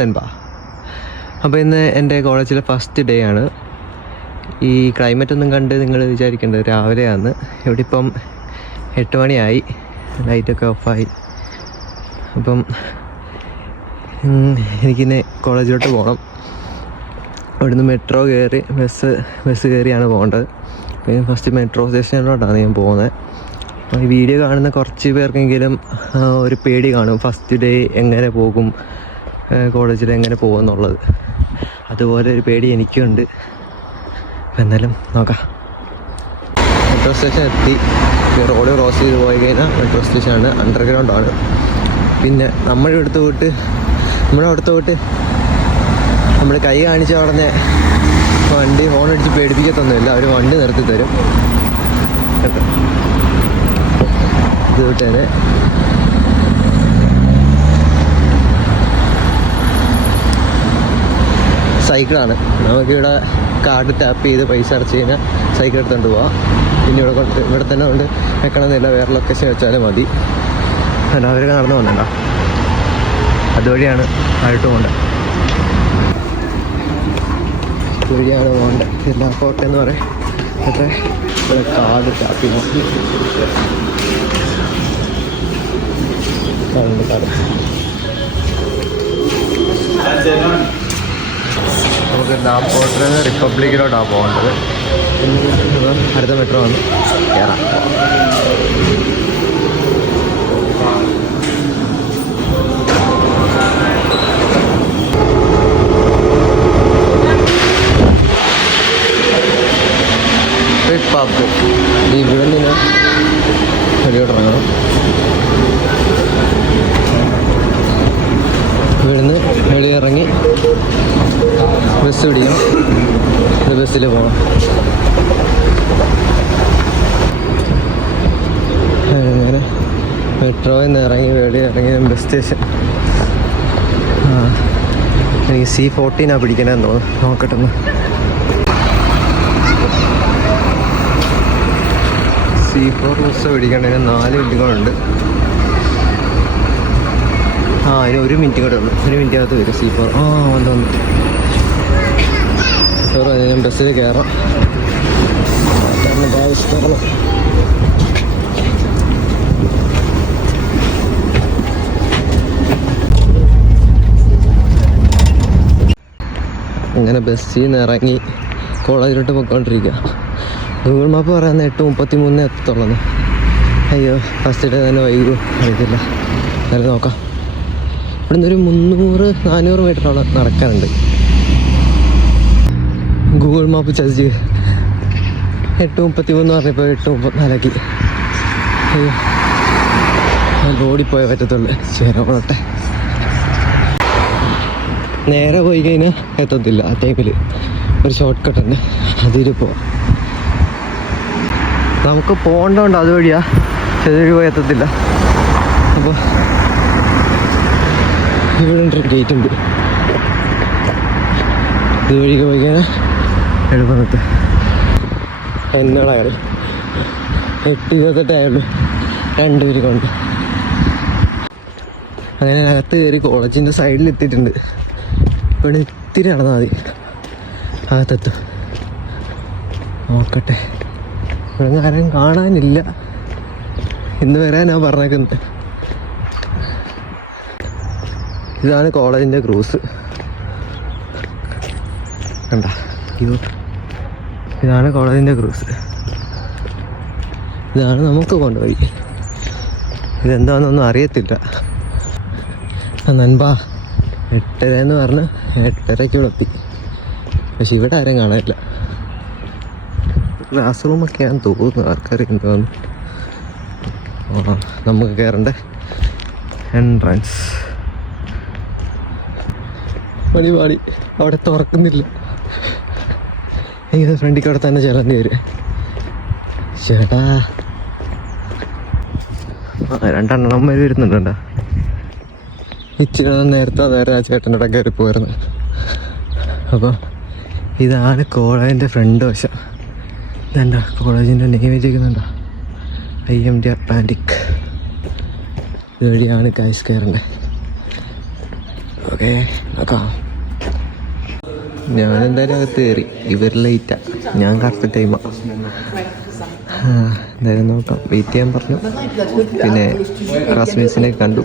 നൻപ. അപ്പോൾ ഇന്ന് എൻ്റെ കോളേജിലെ ഫസ്റ്റ് ഡേ ആണ്. ഈ ക്ലൈമറ്റ് ഒന്നും കണ്ട് നിങ്ങൾ വിചാരിക്കേണ്ടത് രാവിലെയാണ്. ഇവിടെ ഇപ്പം 8 മണിയായി, ലൈറ്റൊക്കെ ഓഫായി. അപ്പം എനിക്കിന്ന് കോളേജിലോട്ട് പോകണം. ഇവിടുന്ന് മെട്രോ കയറി ബസ് കയറിയാണ് പോകേണ്ടത്. അപ്പോൾ ഫസ്റ്റ് മെട്രോ സ്റ്റേഷനിലോട്ടാണ് ഞാൻ പോകുന്നത്. അപ്പോൾ ഈ വീഡിയോ കാണുന്ന കുറച്ച് പേർക്കെങ്കിലും ഒരു പേടി കാണും, ഫസ്റ്റ് ഡേ എങ്ങനെ പോകും, കോളേജിൽ എങ്ങനെ പോകുമെന്നുള്ളത്. അതുപോലെ ഒരു പേടി എനിക്കുണ്ട്. അപ്പം എന്നാലും നോക്കാം. മെട്രോ സ്റ്റേഷൻ എത്തി. റോഡ് ക്രോസ് ചെയ്ത് പോയി കഴിഞ്ഞാൽ മെട്രോ സ്റ്റേഷനാണ്, അണ്ടർഗ്രൗണ്ടാണ്. പിന്നെ നമ്മുടെ അടുത്ത് പോയിട്ട് നമ്മൾ കൈ കാണിച്ച ഉടനെ വണ്ടി ഹോൺ അടിച്ച് പേടിപ്പിക്കത്തൊന്നുമില്ല, അവർ വണ്ടി നിർത്തി തരും. ഇത് വിട്ടേനെ സൈക്കിളാണ്. നമുക്കിവിടെ കാർഡ് ടാപ്പ് ചെയ്ത് പൈസ അടച്ച് കഴിഞ്ഞാൽ സൈക്കിൾ എടുത്തുകൊണ്ട് പോവാം. പിന്നെ ഇവിടെ തന്നെ കൊണ്ട് വെക്കണമെന്നില്ല, വേറെ ലൊക്കേഷൻ വെച്ചാലും മതി. അവർ നടന്നു പോകുന്നുണ്ടോ, അതുവഴിയാണ് ആയിട്ട് പോകേണ്ടത്. ഇതുവഴിയാണ് പോകേണ്ടത്. ജില്ലാ കോട്ട എന്ന് പറയും. മറ്റേ ഇവിടെ കാർഡ് ടാപ്പ് ചെയ്യണം. നമുക്ക് നാപ്പോട്ടിൽ നിന്ന് റിപ്പബ്ലിക്കിലോട്ടാണ് പോകേണ്ടത്. അടുത്ത മെട്രോ വന്ന് കയറാം. ഇവിടെ നിന്ന് വെളിയോട്ടിറങ്ങണം. ഇവിടുന്ന് വെളിയിറങ്ങി ബസ് പിടിക്കണം. ബസ്സിൽ പോകണം. അങ്ങനെ മെട്രോയിൽ നിന്ന് ഇറങ്ങി വെളിയിറങ്ങി ബസ് സ്റ്റേഷൻ. എനിക്ക് C14 പിടിക്കണമെന്ന് തോന്നുന്നു. നോക്കട്ടെ ഒന്ന്. C4 bus പിടിക്കണതിന് 4 മിനിറ്റുകളുണ്ട്. അതിന് 1 മിനിറ്റ് കൂടെ ഉള്ളു. 1 മിനിറ്റിനകത്ത് വരും C4. വന്നു. ഞാൻ ബസ്സിൽ കയറാം. അങ്ങനെ ബസ്സിൽ നിന്ന് ഇറങ്ങി കോളേജിലോട്ട് പോയിക്കൊണ്ടിരിക്കുക. ഗൂഗിൾ മാപ്പ് പറയുന്നത് 8:33 എത്തത്തുള്ളൂ. അയ്യോ, ഫസ്റ്റ് ഡേ തന്നെ വൈകും അറിയത്തില്ല. എന്നാലും നോക്കാം. ഇവിടുന്ന് ഒരു 300-400 മീറ്ററോളം നടക്കാനുണ്ട്. ഗൂഗിൾ മാപ്പ് ചതിച്ച് 8:33 പറഞ്ഞപ്പോൾ 8:34 അയ്യോ, ഓടിപ്പോയേ പറ്റത്തുള്ളൂ. ചേരോട്ടെ. നേരെ പോയി കഴിഞ്ഞാൽ എത്തത്തില്ല. ആ ടൈമിൽ ഒരു ഷോർട്ട് കട്ട് ഉണ്ട്, അതിൽ പോവാം. നമുക്ക് പോകേണ്ടതുണ്ട് അതുവഴിയാ, ചെറിയ പോയി എത്തത്തില്ല. അപ്പോൾ ഇവിടെ ഗേറ്റ് ഉണ്ട്. ഇതുവഴി പോയി കഴിഞ്ഞാൽ എളുപ്പത്ത്. എന്നോടായാലും 8:28 ആയുള്ളൂ. 2 പേര് കൊണ്ട് അങ്ങനെ അകത്ത് കയറി കോളേജിൻ്റെ സൈഡിൽ എത്തിയിട്ടുണ്ട്. ഇവിടെ ഇത്തിരി നടന്നാൽ മതി, അകത്തെത്തും. നോക്കട്ടെ, ഇവിടെ ആരും കാണാനില്ല. ഇന്ന് വരാനാണ് പറഞ്ഞേക്കുന്നത്. ഇതാണ് കോളേജിൻ്റെ ക്രൂസ്. കണ്ട, ഇതാണ് കോളേജിൻ്റെ ക്രൂസ്. ഇതാണ് നമുക്ക് കൊണ്ടുപോയി. ഇതെന്താണെന്നൊന്നും അറിയത്തില്ല. നൻപാ 8:30 എന്ന് പറഞ്ഞ് 8:30 ഇവിടെ എത്തി. പക്ഷെ ഇവിടെ ആരും കാണാനില്ല. ക്ലാസ് റൂമൊക്കെയാണെന്ന് തോന്നുന്നു, ആർക്കറിയാൻ തോന്നുന്നു. നമുക്ക് കയറേണ്ട എൻട്രൻസ്. പാടി അവിടെ തുറക്കുന്നില്ല. എനിക്ക് ഫ്രണ്ടിക്ക് അവിടെ തന്നെ ചേരേണ്ടി വരും. ചേട്ടാ, 2 അണ്ണന്മാർ വരുന്നുണ്ടോ? ഇച്ചിരി നേരത്തെ ആ ചേട്ടൻ്റെ ഇടയിൽ കയറി പോയിരുന്നു. അപ്പോൾ ഇതാണ് കോളേജിൻ്റെ ഫ്രണ്ട് വശം. ഇതെന്താ കോളേജിൻ്റെ നെയിം വെച്ചിരിക്കുന്നുണ്ടോ? IMD Atlantic. ഇതുവഴിയാണ് ഗൈസ് കയറേണ്ടത്. ഓക്കെ നോക്കാം. ഞാൻ എന്തായാലും അകത്ത് കയറി. ഇവർ ലേറ്റാ, ഞാൻ കറക്റ്റ് ടൈമാ. എന്തായാലും നോക്കാം. വെയിറ്റ് ചെയ്യാൻ പറഞ്ഞു. പിന്നെ ക്ലാസ്മേറ്റ്സിനെ കണ്ടു.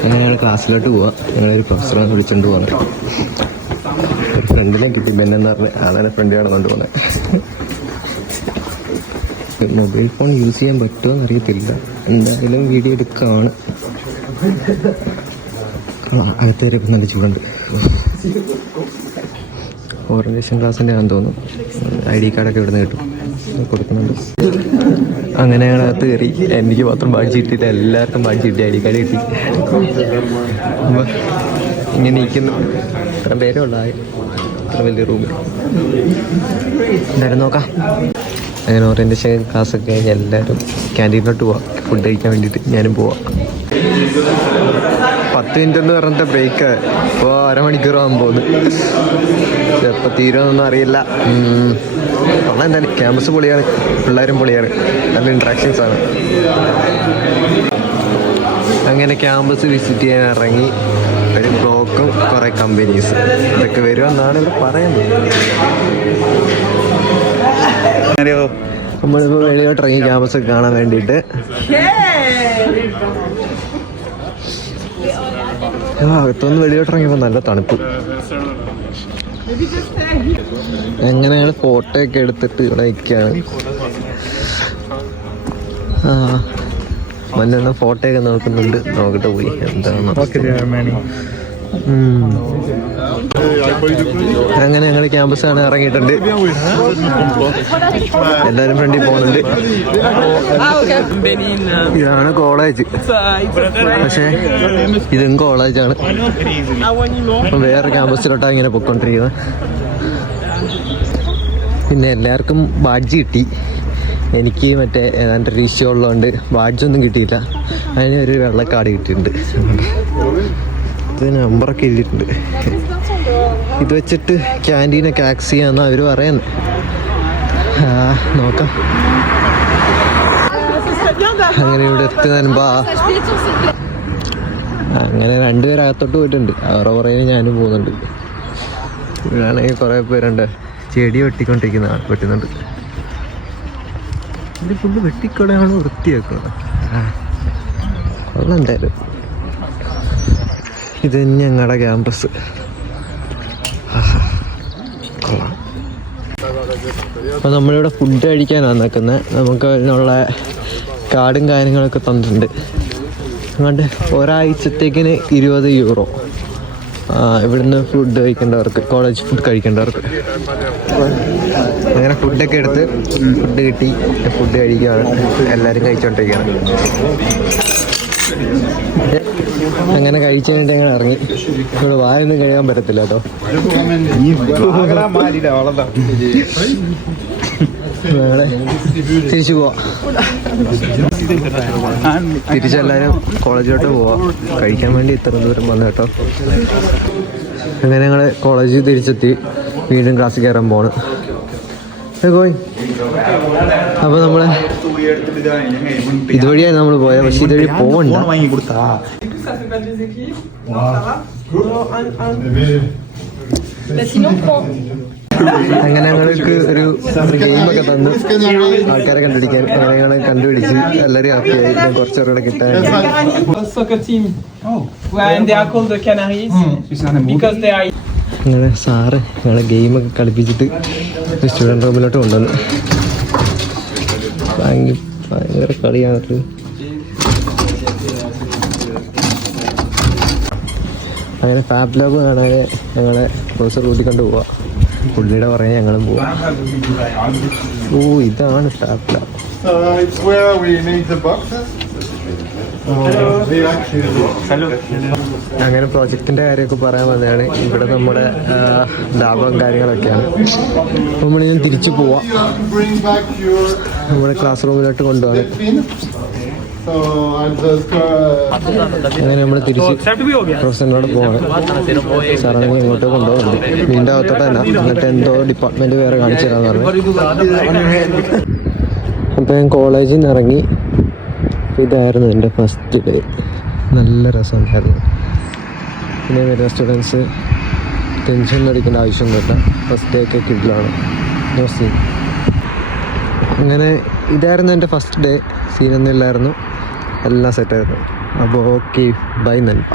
പിന്നെ ഞങ്ങൾ ക്ലാസ്സിലോട്ട് പോവാം. ഞങ്ങളൊരു പ്രൊഫസറെ വിളിച്ചുകൊണ്ട് പോകാൻ. ഒരു ഫ്രണ്ടിനെ കിട്ടി, ബെന്നെന്ന് പറഞ്ഞ് ആളെ ഫ്രണ്ടിലാണ് കൊണ്ടുപോകുന്നത്. മൊബൈൽ ഫോൺ യൂസ് ചെയ്യാൻ പറ്റുമോ എന്നറിയത്തില്ല. എന്തായാലും വീഡിയോ എടുക്കുകയാണ്. അകത്തേക്ക് നല്ല ചൂടുണ്ട്. ഓറിയന്റേഷൻ ക്ലാസ്സിൻ്റെ ആണെന്ന് തോന്നുന്നു. ID കാർഡൊക്കെ ഇവിടുന്ന് കിട്ടും, കൊടുക്കുന്നുണ്ട്. അങ്ങനെ ഞങ്ങളകത്ത് കയറി. എനിക്ക് മാത്രം ബാഡ്ജ് കിട്ടിയിട്ട് എല്ലാവർക്കും ബാഡ്ജ് കിട്ടി, ID കാർഡ് കിട്ടി. അപ്പോൾ ഇങ്ങനെ ഇരിക്കുന്നു. ഇത്ര പേരേ ഉള്ളായി, ഇത്ര വലിയ റൂമിൽ. എന്തായാലും നോക്കാം. അങ്ങനെ ഓറിയന്റേഷൻ ക്ലാസ്സൊക്കെ കഴിഞ്ഞ് എല്ലാവരും ക്യാൻറ്റീനിലോട്ട് പോവാം, ഫുഡ് കഴിക്കാൻ വേണ്ടിയിട്ട്. ഞാനും പോവാം. 10 മിനിറ്റ് എന്ന് പറഞ്ഞിട്ട് ബ്രേക്ക്. ഇപ്പോൾ അരമണിക്കൂറാകാൻ പോകുന്നു. എപ്പോൾ തീരുമെന്നൊന്നും അറിയില്ല. എന്തായാലും ക്യാമ്പസ് പൊളിയാണ്, പിള്ളേരും പൊളിയാണ്, നല്ല ഇൻട്രാക്ഷൻസ് ആണ്. അങ്ങനെ ക്യാമ്പസ് വിസിറ്റ് ചെയ്യാൻ ഇറങ്ങി. ഒരു ബ്ലോക്കും കുറേ കമ്പനീസ് ഇതൊക്കെ വരുമെന്നാണ് ഇവിടെ പറയുന്നത്. നമ്മളിപ്പോൾ വെളിയോട്ട് ഇറങ്ങി ക്യാമ്പസൊക്കെ കാണാൻ വേണ്ടിയിട്ട്. അകത്തൊന്ന് വെളിയോട്ട് ഇറങ്ങിയപ്പോൾ നല്ല തണുപ്പ്. എങ്ങനെയാണ് ഫോട്ടോ ഒക്കെ എടുത്തിട്ട് ഇവിടെ നിൽക്കുകയാണ്. മല്ലെണ്ണ ഫോട്ടോ ഒക്കെ നോക്കുന്നുണ്ട്. നോക്കട്ടെ പോയി എന്താണ്. അങ്ങനെ ഞങ്ങൾ ക്യാമ്പസ് ആണ് ഇറങ്ങിയിട്ടുണ്ട്. എല്ലാവരും ഫ്രണ്ടിൽ പോകുന്നുണ്ട്. ഇതാണ് കോളേജ്. പക്ഷേ ഇതും കോളേജാണ്. വേറെ ക്യാമ്പസിലോട്ടാണ് ഇങ്ങനെ പൊയ്ക്കൊണ്ടിരിക്കുന്നത്. പിന്നെ എല്ലാവർക്കും ബാഡ്ജ് കിട്ടി. എനിക്ക് മറ്റേ ഏതാണ്ട് ഒരു ഇഷ്യൂ ഉള്ളതുകൊണ്ട് ബാഡ്ജൊന്നും കിട്ടിയില്ല. അതിന് ഒരു വെള്ളക്കാർഡ് കിട്ടിയിട്ടുണ്ട്. ഇത് നമ്പറൊക്കെ എഴുതിയിട്ടുണ്ട്. ഇത് വെച്ചിട്ട് ക്യാൻറ്റീനൊക്കെ ആക്സ് ചെയ്യാമെന്നാണ് അവർ പറയുന്നത്. നോക്കാം. അങ്ങനെ ഇവിടെ എത്തുന്നതിനുമ്പോ അങ്ങനെ 2 പേര് അകത്തോട്ട് പോയിട്ടുണ്ട്. അവരുടെ പുറകെ ഞാനും പോകുന്നുണ്ട്. ഇവിടെയാണെങ്കിൽ കുറേ പേരുണ്ട് ചെടി വെട്ടുന്നുണ്ട്. ഇത് ഫുള്ള് വെട്ടിക്കളയാണ്, വൃത്തിയാക്കുന്നത്. കൊള്ളാം. എന്തായാലും ഇത് ഞങ്ങളുടെ ക്യാമ്പസ്. കൊള്ളാം. അപ്പോൾ നമ്മളിവിടെ ഫുഡ് കഴിക്കാനാണ് നിൽക്കുന്നത്. നമുക്ക് അതിനുള്ള കാർഡും കാര്യങ്ങളൊക്കെ തന്നിട്ടുണ്ട്. അതുകൊണ്ട് ഒരാഴ്ചത്തേക്കിന് 20 യൂറോ ഇവിടുന്ന് ഫുഡ് കഴിക്കേണ്ടവർക്ക്, കോളേജ് ഫുഡ് കഴിക്കേണ്ടവർക്ക്. അങ്ങനെ ഫുഡൊക്കെ എടുത്ത് ഫുഡ് കിട്ടി. ഫുഡ് കഴിക്കുകയാണ്, എല്ലാവരും കഴിച്ചോണ്ടിരിക്കുകയാണ്. അങ്ങനെ കഴിച്ചു കഴിഞ്ഞിട്ട് ഞങ്ങൾ ഇറങ്ങി. ഇവിടെ വായൊന്നും കഴിയാൻ പറ്റത്തില്ല കേട്ടോ. ഞങ്ങളെ തിരിച്ചു പോവാം. തിരിച്ചെല്ലാവരും കോളേജിലോട്ട് പോവാം. കഴിക്കാൻ വേണ്ടി ഇത്ര ദൂരം വന്നു കേട്ടോ. അങ്ങനെ ഞങ്ങൾ കോളേജിൽ തിരിച്ചെത്തി. വീണ്ടും ക്ലാസ്സിൽ കയറാൻ പോണ്. അപ്പോൾ നമ്മൾ ഇതുവഴിയാണ് നമ്മൾ പോയത്. പക്ഷെ ഇതുവഴി പോകണ്ട. അങ്ങനെ ഞങ്ങൾക്ക് ഒരു ഗെയിമൊക്കെ തന്നു ആൾക്കാരെ കണ്ടുപിടിക്കാൻ. അങ്ങനെ ഞങ്ങൾ കണ്ടുപിടിച്ച് എല്ലാവരും ഹാപ്പിയായി. ഞാൻ കുറച്ചുകൂടെ കിട്ടാൻ അങ്ങനെ സാറ് ഞങ്ങളെ ഗെയിമൊക്കെ കളിപ്പിച്ചിട്ട് സ്റ്റുഡൻറ് റൂമിലോട്ട് കൊണ്ടുവന്നു. ഭയങ്കര കളിയാണ്. അങ്ങനെ ഫാബ് ലാബ് കാണാതെ ഞങ്ങളെ പ്രൊഫസർ കൂട്ടിക്കൊണ്ട് പോവാം. പുള്ളിയുടെ പറയാൻ ഞങ്ങളും പോവാം. ഇതാണ് ഫാബ് ലാബ്. അങ്ങനെ പ്രോജക്റ്റിന്റെ കാര്യമൊക്കെ പറയാൻ വന്നതാണ്. ഇവിടെ നമ്മുടെ ലാഭവും കാര്യങ്ങളൊക്കെയാണ്. നമ്മളിനി തിരിച്ചു പോവാം. നമ്മുടെ ക്ലാസ് റൂമിലോട്ട് കൊണ്ടുപോകാൻ. അങ്ങനെ നമ്മൾ തിരിച്ച് പ്രൊഫസറിനോട് പോവാണ്. സാറാണെങ്കിൽ ഇങ്ങോട്ട് കൊണ്ടുപോകുന്നുണ്ട്. വീണ്ടും അകത്തോട്ട് തന്നെ. എന്നിട്ട് എന്തോ ഡിപ്പാർട്ട്മെന്റ് വേറെ കാണിച്ചു തരാന്ന് പറഞ്ഞു. അപ്പം ഞാൻ കോളേജിൽ നിന്ന് ഇറങ്ങി. ഇതായിരുന്നു എൻ്റെ ഫസ്റ്റ് ഡേ. നല്ല രസമുണ്ടായിരുന്നു. പിന്നെ വരുന്ന സ്റ്റുഡൻസ് ടെൻഷൻ അടിക്കേണ്ട ആവശ്യമൊന്നുമില്ല. ഫസ്റ്റ് ഡേ ഒക്കെ കിഡിലാണ്, നോ സീൻ. അങ്ങനെ ഇതായിരുന്നു എൻ്റെ ഫസ്റ്റ് ഡേ. സീനൊന്നും ഇല്ലായിരുന്നു, എല്ലാം സെറ്റായിരുന്നു. അപ്പോൾ ഓക്കെ, ബൈ നൻപ.